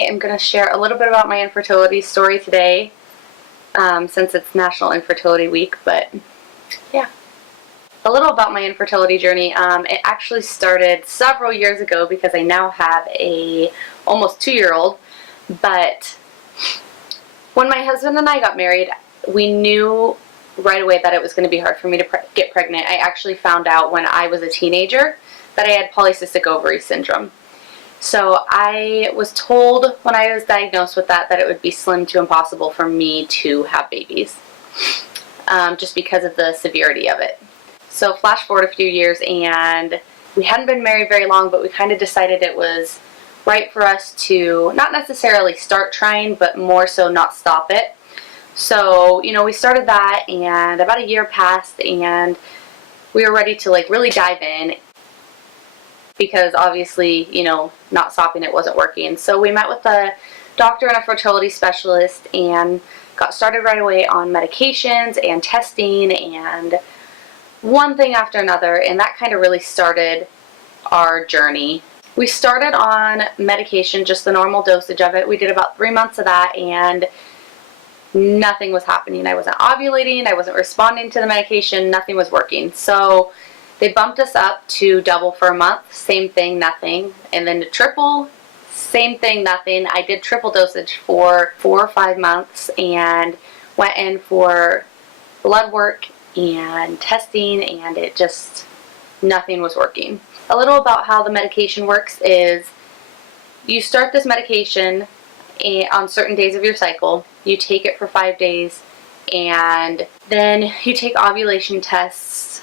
I'm going to share a little bit about my infertility story today, since it's National Infertility Week, but yeah. A little about my infertility journey. It actually started several years ago because I now have a almost 2-year-old, but when my husband and I got married, we knew right away that it was going to be hard for me to get pregnant. I actually found out when I was a teenager that I had polycystic ovary syndrome. So I was told when I was diagnosed with that it would be slim to impossible for me to have babies, just because of the severity of it. So flash forward a few years, and we hadn't been married very long, but we kind of decided it was right for us to not necessarily start trying, but more so not stop it. So, we started that, and about a year passed, and we were ready to really dive in, because obviously, not stopping it wasn't working. So we met with a doctor and a fertility specialist and got started right away on medications and testing and one thing after another, and that kind of really started our journey. We started on medication, just the normal dosage of it. We did about 3 months of that, and nothing was happening. I wasn't ovulating, I wasn't responding to the medication, nothing was working. So they bumped us up to double for a month, same thing, nothing. And then to triple, same thing, nothing. I did triple dosage for 4 or 5 months and went in for blood work and testing, and it just, nothing was working. A little about how the medication works is you start this medication on certain days of your cycle. You take it for 5 days, and then you take ovulation tests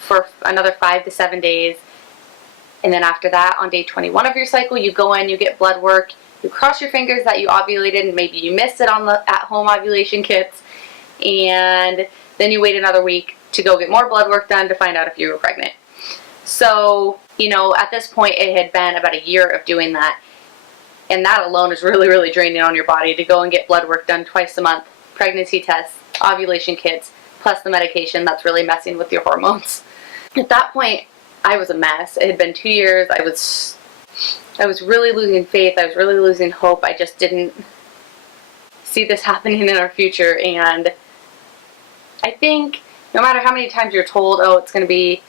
for another 5 to 7 days, and then after that, on day 21 of your cycle, you go in, you get blood work, you cross your fingers that you ovulated, and maybe you missed it on the at-home ovulation kits, and then you wait another week to go get more blood work done to find out if you were pregnant. So, at this point, it had been about a year of doing that, and that alone is really, really draining on your body to go and get blood work done twice a month, pregnancy tests, ovulation kits, plus the medication that's really messing with your hormones. At that point, I was a mess. It had been 2 years. I was really losing faith. I was really losing hope. I just didn't see this happening in our future. And I think no matter how many times you're told, oh, it's going to be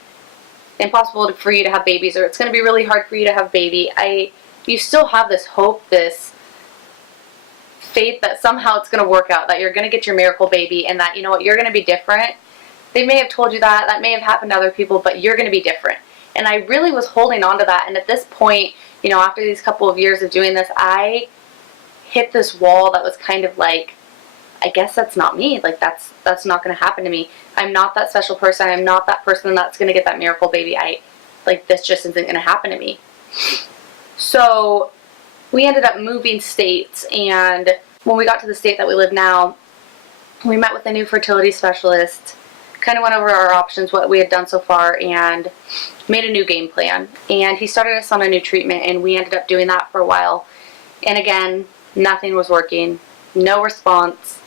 impossible for you to have babies, or it's going to be really hard for you to have a baby, you still have this hope, this faith that somehow it's going to work out, that you're going to get your miracle baby, and that, you're going to be different. They may have told you that may have happened to other people, but you're going to be different. And I really was holding on to that, and at this point, after these couple of years of doing this, I hit this wall that was kind of like, I guess that's not me. That's not going to happen to me. I'm not that special person. I'm not that person that's going to get that miracle baby. This just isn't going to happen to me. So we ended up moving states, and when we got to the state that we live now, we met with a new fertility specialist, kind of went over our options, what we had done so far, and made a new game plan. And he started us on a new treatment, and we ended up doing that for a while. And again, nothing was working. No response.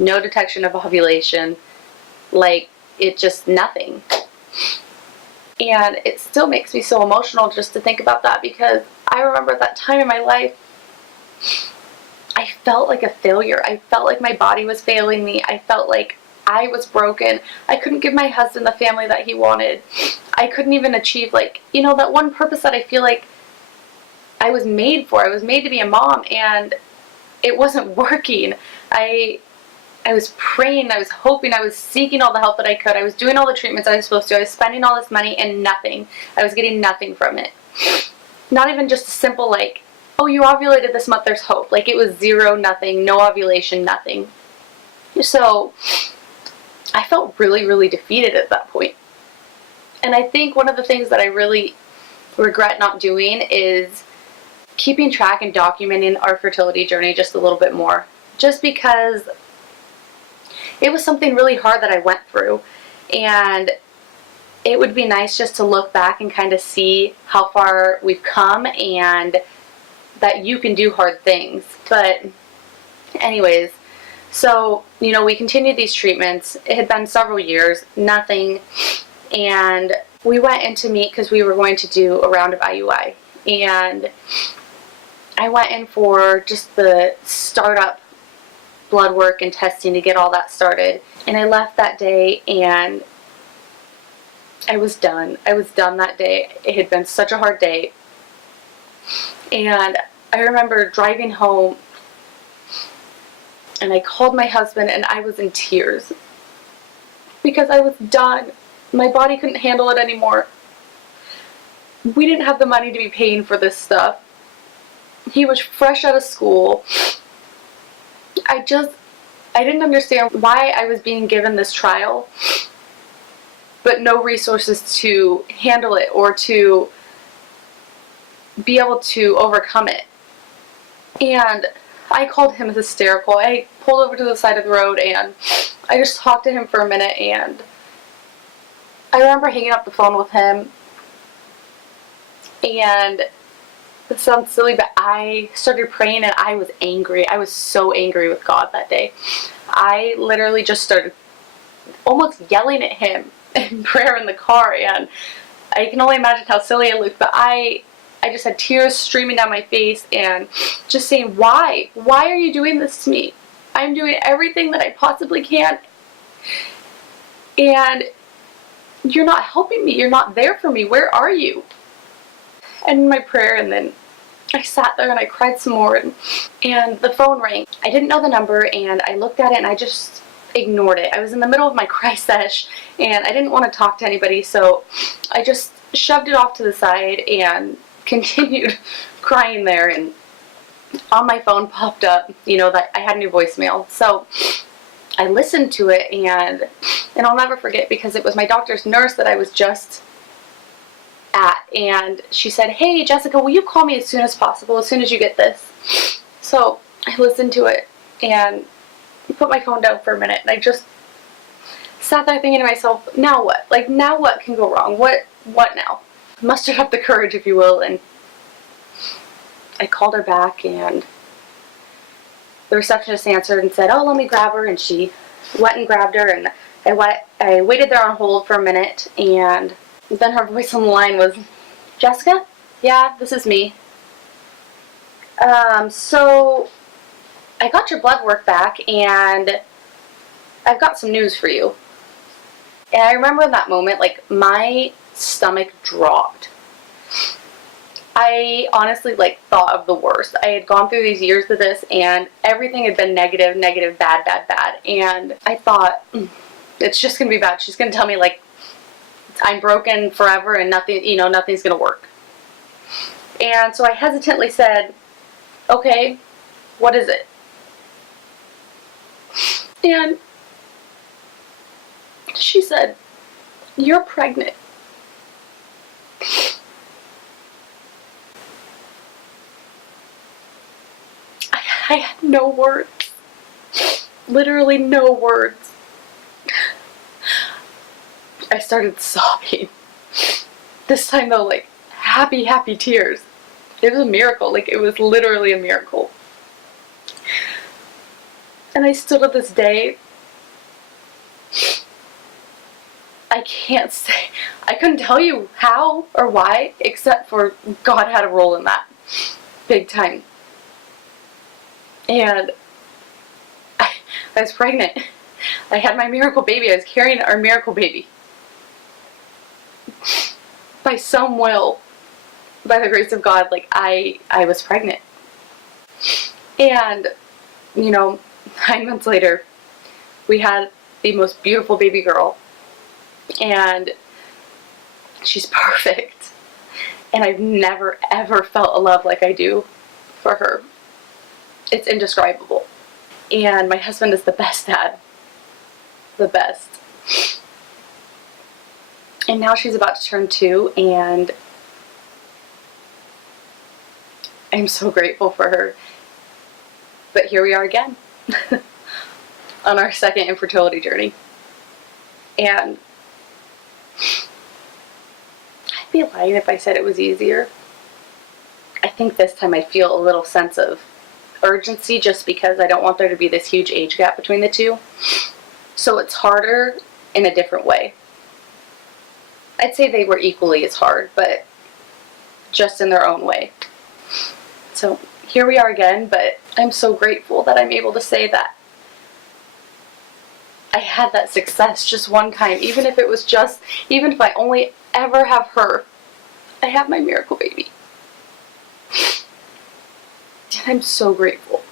No detection of ovulation. It just nothing. And it still makes me so emotional just to think about that, because I remember at that time in my life, I felt like a failure. I felt like my body was failing me. I felt like I was broken. I couldn't give my husband the family that he wanted. I couldn't even achieve, that one purpose that I feel like I was made for. I was made to be a mom, and it wasn't working. I was praying, I was hoping, I was seeking all the help that I could. I was doing all the treatments I was supposed to. I was spending all this money and nothing. I was getting nothing from it. Not even just a simple oh, you ovulated this month, there's hope. It was zero, nothing, no ovulation, nothing. So I felt really, really defeated at that point. And I think one of the things that I really regret not doing is keeping track and documenting our fertility journey just a little bit more. Just because it was something really hard that I went through, and it would be nice just to look back and kind of see how far we've come, and that you can do hard things. But anyways, so, we continued these treatments. It had been several years, nothing, and we went in to meet because we were going to do a round of IUI. And I went in for just the startup blood work and testing to get all that started. And I left that day and I was done. I was done that day. It had been such a hard day. And I remember driving home and I called my husband and I was in tears because I was done. My body couldn't handle it anymore. We didn't have the money to be paying for this stuff. He was fresh out of school. I didn't understand why I was being given this trial, but no resources to handle it or to be able to overcome it. And I called him hysterical. I pulled over to the side of the road and I just talked to him for a minute, and I remember hanging up the phone with him, and it sounds silly, but I started praying and I was angry. I was so angry with God that day. I literally just started almost yelling at him in prayer in the car, and I can only imagine how silly it looked, but I just had tears streaming down my face and just saying, why? Why are you doing this to me? I'm doing everything that I possibly can, and you're not helping me. You're not there for me. Where are you? And in my prayer, and then I sat there and I cried some more, and the phone rang. I didn't know the number, and I looked at it and I just ignored it. I was in the middle of my cry sesh and I didn't want to talk to anybody, so I just shoved it off to the side and continued crying there. And on my phone popped up, that I had a new voicemail. So I listened to it, and I'll never forget, because it was my doctor's nurse that I was just at, and she said, "Hey Jessica, will you call me as soon as possible, as soon as you get this?" So I listened to it and put my phone down for a minute, and I just sat there thinking to myself, now what? Like, now what can go wrong? What now? Mustered up the courage, if you will, and I called her back, and the receptionist answered and said, "Oh, let me grab her," and she went and grabbed her, and I waited there on hold for a minute, and then her voice on the line was, "Jessica? Yeah, this is me. So I got your blood work back, and I've got some news for you." And I remember in that moment, like, my stomach dropped. I honestly, thought of the worst. I had gone through these years of this, and everything had been negative, bad, and I thought, it's just gonna be bad. She's gonna tell me, I'm broken forever and nothing's gonna work. And so I hesitantly said, "Okay, what is it?" And she said, "You're pregnant." I had no words. Literally no words. I started sobbing. This time though, happy tears. It was a miracle. It was literally a miracle. And I still to this day, I can't say, I couldn't tell you how or why, except for God had a role in that. Big time. And I was pregnant. I had my miracle baby. I was carrying our miracle baby. By some will, by the grace of God, I was pregnant. And, 9 months later, we had the most beautiful baby girl. And she's perfect. And I've never, ever felt a love like I do for her. It's indescribable. And my husband is the best dad. The best. And now she's about to turn 2, and I'm so grateful for her. But here we are again on our second infertility journey. And I'd be lying if I said it was easier. I think this time I feel a little sense of urgency, just because I don't want there to be this huge age gap between the two. So it's harder in a different way. I'd say they were equally as hard, but just in their own way. So here we are again, but I'm so grateful that I'm able to say that I had that success just one time, even if I only ever have her, I have my miracle baby. I'm so grateful.